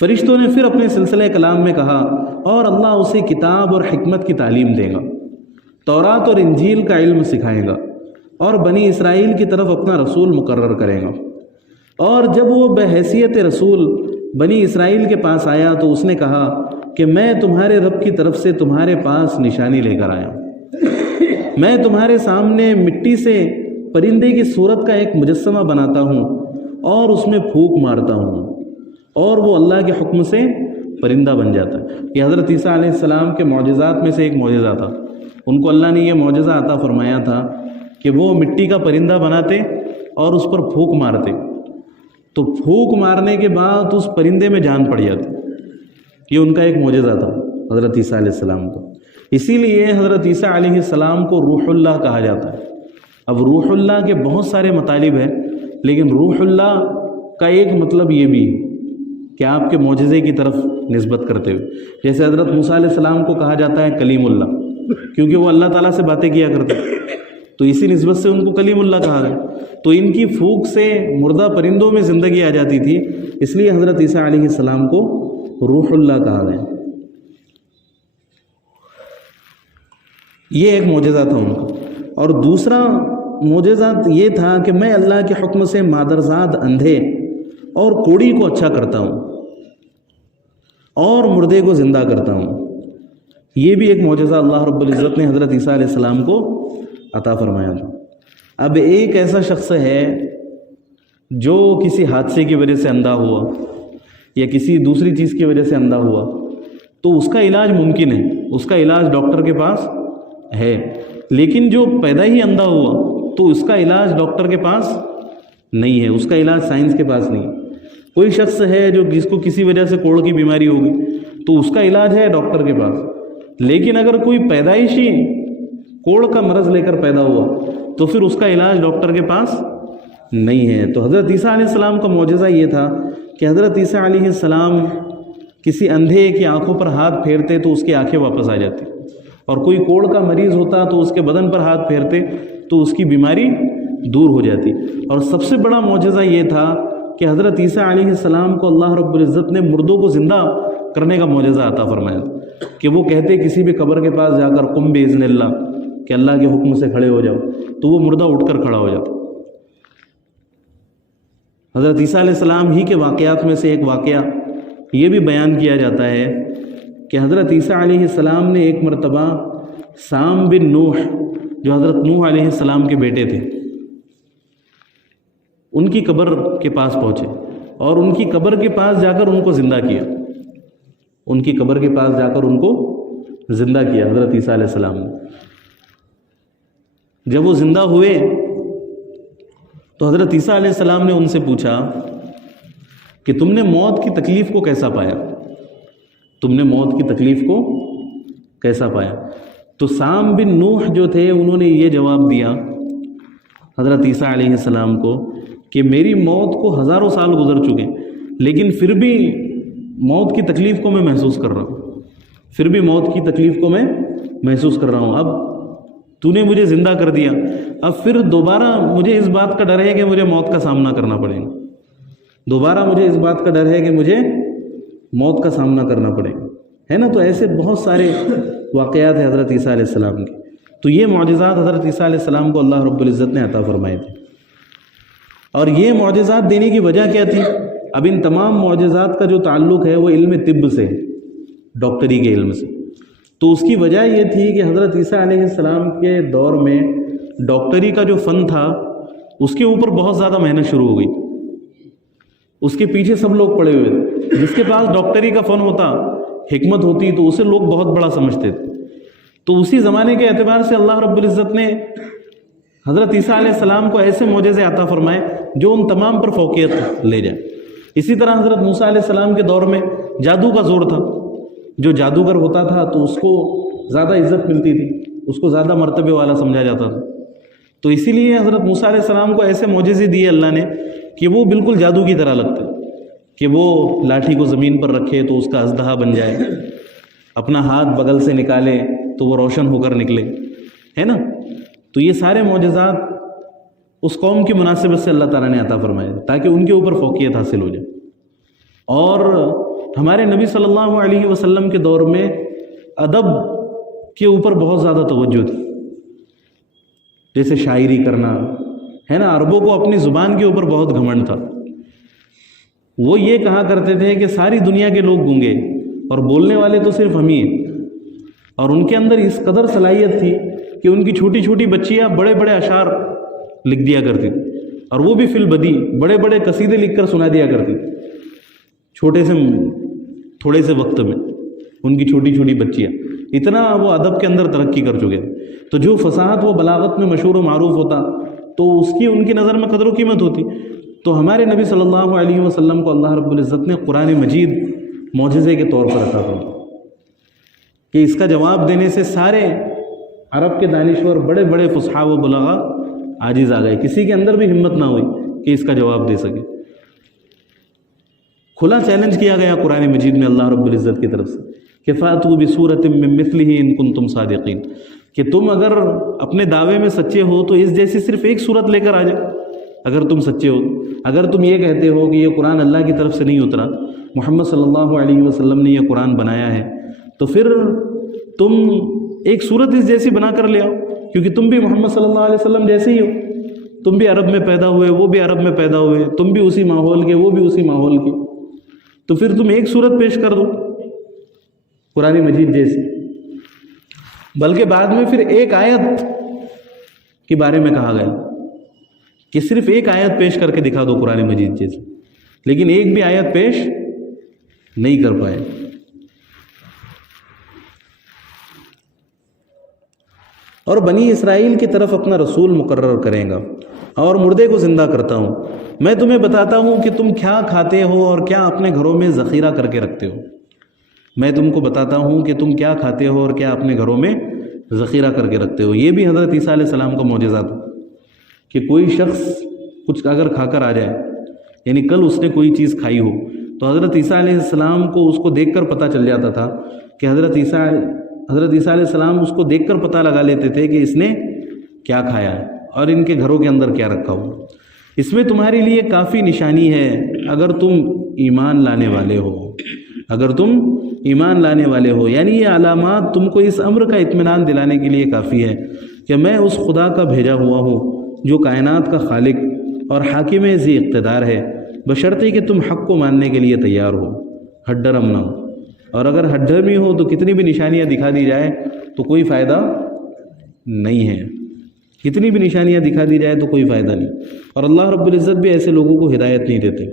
فرشتوں نے پھر اپنے سلسلہ کلام میں کہا اور اللہ اسے کتاب اور حکمت کی تعلیم دے گا، تورات اور انجیل کا علم سکھائے گا اور بنی اسرائیل کی طرف اپنا رسول مقرر کرے گا۔ اور جب وہ بحیثیت رسول بنی اسرائیل کے پاس آیا تو اس نے کہا کہ میں تمہارے رب کی طرف سے تمہارے پاس نشانی لے کر آیا ہوں۔ میں تمہارے سامنے مٹی سے پرندے کی صورت کا ایک مجسمہ بناتا ہوں اور اس میں پھونک مارتا ہوں اور وہ اللہ کے حکم سے پرندہ بن جاتا ہے۔ یہ حضرت عیسیٰ علیہ السلام کے معجزات میں سے ایک معجزہ تھا۔ ان کو اللہ نے یہ معجزہ عطا فرمایا تھا کہ وہ مٹی کا پرندہ بناتے اور اس پر پھونک مارتے، تو پھونک مارنے کے بعد اس پرندے میں جان پڑ جاتی۔ یہ ان کا ایک معجزہ تھا حضرت عیسیٰ علیہ السلام کو۔ اسی لیے حضرت عیسیٰ علیہ السلام کو روح اللہ کہا جاتا ہے۔ اب روح اللہ کے بہت سارے مطالب ہیں، لیکن روح اللہ کا ایک مطلب یہ بھی ہے کہ آپ کے معجزے کی طرف نسبت کرتے ہوئے، جیسے حضرت موسیٰ علیہ السلام کو کہا جاتا ہے کلیم اللہ، کیونکہ وہ اللہ تعالیٰ سے باتیں کیا کرتے، تو اسی نسبت سے ان کو کلیم اللہ کہا گیا۔ تو ان کی پھونک سے مردہ پرندوں میں زندگی آ جاتی تھی، اس لیے حضرت عیسیٰ علیہ السلام کو روح اللہ کہا گیا۔ یہ ایک معجزہ تھا ان کا۔ اور دوسرا معجزہ یہ تھا کہ میں اللہ کے حکم سے مادرزاد اندھے اور کوڑی کو اچھا کرتا ہوں اور مردے کو زندہ کرتا ہوں۔ یہ بھی ایک معجزہ اللہ رب العزت نے حضرت عیسیٰ علیہ السلام کو عطا فرمایا تھا۔ اب ایک ایسا شخص ہے جو کسی حادثے کی وجہ سے اندھا ہوا یا کسی دوسری چیز کی وجہ سے اندھا ہوا، تو اس کا علاج ممکن ہے، اس کا علاج ڈاکٹر کے پاس ہے، لیکن جو پیدا ہی اندھا ہوا تو اس کا علاج ڈاکٹر کے پاس نہیں ہے، اس کا علاج سائنس کے پاس نہیں ہے۔ کوئی شخص ہے جو جس کو کسی وجہ سے کوڑ کی بیماری ہوگی تو اس کا علاج ہے ڈاکٹر کے پاس، لیکن اگر کوئی پیدائشی کوڑ کا مرض لے کر پیدا ہوا تو پھر اس کا علاج ڈاکٹر کے پاس نہیں ہے۔ تو حضرت عیسیٰ علیہ السلام کا معجزہ یہ تھا کہ حضرت عیسیٰ علیہ السلام کسی اندھے کی آنکھوں پر ہاتھ پھیرتے تو اس کی آنکھیں واپس آ جاتی، اور کوئی کوڑ کا مریض ہوتا تو اس کے بدن پر ہاتھ پھیرتے تو اس کی بیماری دور ہو جاتی۔ اور سب سے بڑا معجزہ یہ تھا کہ حضرت عیسیٰ علیہ السلام کو اللہ رب العزت نے مردوں کو زندہ کرنے کا معجزہ عطا فرمایا کہ وہ کہتے کسی بھی قبر کے پاس جا کر قم باذن اللہ، کہ اللہ کے حکم سے کھڑے ہو جاؤ، تو وہ مردہ اٹھ کر کھڑا ہو جاتا۔ حضرت عیسیٰ علیہ السلام ہی کے واقعات میں سے ایک واقعہ یہ بھی بیان کیا جاتا ہے کہ حضرت عیسیٰ علیہ السلام نے ایک مرتبہ سام بن نوح، جو حضرت نوح علیہ السلام کے بیٹے تھے، ان کی قبر کے پاس پہنچے اور ان کی قبر کے پاس جا کر ان کو زندہ کیا، ان کی قبر کے پاس جا کر ان کو زندہ کیا حضرت عیسیٰ علیہ السلام نے۔ جب وہ زندہ ہوئے تو حضرت عیسیٰ علیہ السلام نے ان سے پوچھا کہ تم نے موت کی تکلیف کو کیسا پایا، تم نے موت کی تکلیف کو کیسا پایا؟ تو سام بن نوح جو تھے انہوں نے یہ جواب دیا حضرت عیسیٰ علیہ السلام کو کہ میری موت کو ہزاروں سال گزر چکے، لیکن پھر بھی موت کی تکلیف کو میں محسوس کر رہا ہوں، پھر بھی موت کی تکلیف کو میں محسوس کر رہا ہوں۔ اب تو نے مجھے زندہ کر دیا، اب پھر دوبارہ مجھے اس بات کا ڈر ہے کہ مجھے موت کا سامنا کرنا پڑے گا، دوبارہ مجھے اس بات کا ڈر ہے کہ مجھے موت کا سامنا کرنا پڑے گا، ہے نا؟ تو ایسے بہت سارے واقعات ہیں حضرت عیسیٰ علیہ السلام کے۔ تو یہ معجزات حضرت عیسیٰ علیہ السلام کو اللہ رب العزت نے عطا فرمائے تھے۔ اور یہ معجزات دینے کی وجہ کیا تھی؟ اب ان تمام معجزات کا جو تعلق ہے وہ علم طب سے، ڈاکٹری کے علم سے۔ تو اس کی وجہ یہ تھی کہ حضرت عیسیٰ علیہ السلام کے دور میں ڈاکٹری کا جو فن تھا اس کے اوپر بہت زیادہ محنت شروع ہو گئی، اس کے پیچھے سب لوگ پڑے ہوئے تھے۔ جس کے پاس ڈاکٹری کا فن ہوتا، حکمت ہوتی، تو اسے لوگ بہت بڑا سمجھتے تھے۔ تو اسی زمانے کے اعتبار سے اللہ رب العزت نے حضرت عیسیٰ علیہ السلام کو ایسے معجزے عطا فرمائے جو ان تمام پر فوقیت لے جائے۔ اسی طرح حضرت موسیٰ علیہ السلام کے دور میں جادو کا زور تھا، جو جادوگر ہوتا تھا تو اس کو زیادہ عزت ملتی تھی، اس کو زیادہ مرتبے والا سمجھا جاتا تھا۔ تو اسی لیے حضرت موسیٰ علیہ السلام کو ایسے معجزے دیے اللہ نے کہ وہ بالکل جادو کی طرح لگتے، کہ وہ لاٹھی کو زمین پر رکھے تو اس کا اژدہا بن جائے، اپنا ہاتھ بغل سے نکالے تو وہ روشن ہو کر نکلے، ہے نا؟ تو یہ سارے معجزات اس قوم کی مناسبت سے اللہ تعالیٰ نے عطا فرمائے تاکہ ان کے اوپر فوقیت حاصل ہو جائے۔ اور ہمارے نبی صلی اللہ علیہ وسلم کے دور میں ادب کے اوپر بہت زیادہ توجہ تھی، جیسے شاعری کرنا ہے نا۔ عربوں کو اپنی زبان کے اوپر بہت گھمنڈ تھا، وہ یہ کہا کرتے تھے کہ ساری دنیا کے لوگ گونگے اور بولنے والے تو صرف ہم ہی ہیں، اور ان کے اندر اس قدر صلاحیت تھی کہ ان کی چھوٹی چھوٹی بچیاں بڑے بڑے اشعار لکھ دیا کرتی تھی، اور وہ بھی فی البدی بڑے بڑے قصیدے لکھ کر سنا دیا کرتی تھی تھوڑے سے وقت میں۔ ان کی چھوٹی چھوٹی بچیاں اتنا وہ ادب کے اندر ترقی کر چکے تھے، تو جو فصاحت و بلاغت میں مشہور و معروف ہوتا تو اس کی ان کی نظر میں قدر و قیمت ہوتی۔ تو ہمارے نبی صلی اللہ علیہ وسلم کو اللہ رب العزت نے قرآن مجید معجزے کے طور پر عطا فرمایا کہ اس کا جواب دینے سے سارے عرب کے دانشور بڑے بڑے فصحاء و بلغاء عاجز آ گئے، کسی کے اندر بھی ہمت نہ ہوئی کہ اس کا جواب دے سکے۔ کھلا چیلنج کیا گیا قرآن مجید میں اللہ رب العزت کی طرف سے کہ فَأْتُوا بِسُورَةٍ مِّن مِّثْلِهِ إِن كُنتُمْ صَادِقِينَ، کہ تم اگر اپنے دعوے میں سچے ہو تو اس جیسی صرف ایک صورت لے کر آ جاؤ اگر تم سچے ہو۔ اگر تم یہ کہتے ہو کہ یہ قرآن اللہ کی طرف سے نہیں اترا، محمد صلی اللہ علیہ وسلم نے یہ قرآن بنایا ہے، تو پھر تم ایک صورت اس جیسی بنا کر لے آؤ، کیونکہ تم بھی محمد صلی اللہ علیہ وسلم جیسے ہی ہو، تم بھی عرب میں پیدا ہوئے، وہ بھی عرب میں پیدا ہوئے، تم بھی اسی ماحول کے، وہ بھی اسی ماحول کے، تو پھر تم ایک صورت پیش کر دو قرآن مجید جیسی۔ بلکہ بعد میں پھر ایک آیت کے بارے میں کہا گیا کہ صرف ایک آیت پیش کر کے دکھا دو قرآن مجید جیسی، لیکن ایک بھی آیت پیش نہیں کر پائے۔ اور بنی اسرائیل کی طرف اپنا رسول مقرر کریں گا اور مردے کو زندہ کرتا ہوں، میں تمہیں بتاتا ہوں کہ تم کیا کھاتے ہو اور کیا اپنے گھروں میں ذخیرہ کر کے رکھتے ہو۔ میں تم کو بتاتا ہوں کہ تم کیا کھاتے ہو اور کیا اپنے گھروں میں ذخیرہ کر کے رکھتے ہو۔ یہ بھی حضرت عیسیٰ علیہ السلام کا معجزہ تھا کہ کوئی شخص کچھ اگر کھا کر آ جائے، یعنی کل اس نے کوئی چیز کھائی ہو، تو حضرت عیسیٰ علیہ السلام کو اس کو دیکھ کر پتہ چل جاتا تھا کہ حضرت عیسیٰ علیہ السلام اس کو دیکھ کر پتہ لگا لیتے تھے کہ اس نے کیا کھایا ہے اور ان کے گھروں کے اندر کیا رکھا ہو۔ اس میں تمہارے لیے کافی نشانی ہے اگر تم ایمان لانے والے ہو، اگر تم ایمان لانے والے ہو، یعنی یہ علامات تم کو اس امر کا اطمینان دلانے کے لیے کافی ہے کہ میں اس خدا کا بھیجا ہوا ہوں جو کائنات کا خالق اور حاکم ذی اقتدار ہے، بشرطے کہ تم حق کو ماننے کے لیے تیار ہو، ہڈرم نہ ہو۔ اور اگر ہڈرمی ہو تو کتنی بھی نشانیاں دکھا دی جائے تو کوئی فائدہ نہیں ہے، کتنی بھی نشانیاں دکھا دی جائے تو کوئی فائدہ نہیں، اور اللہ رب العزت بھی ایسے لوگوں کو ہدایت نہیں دیتے۔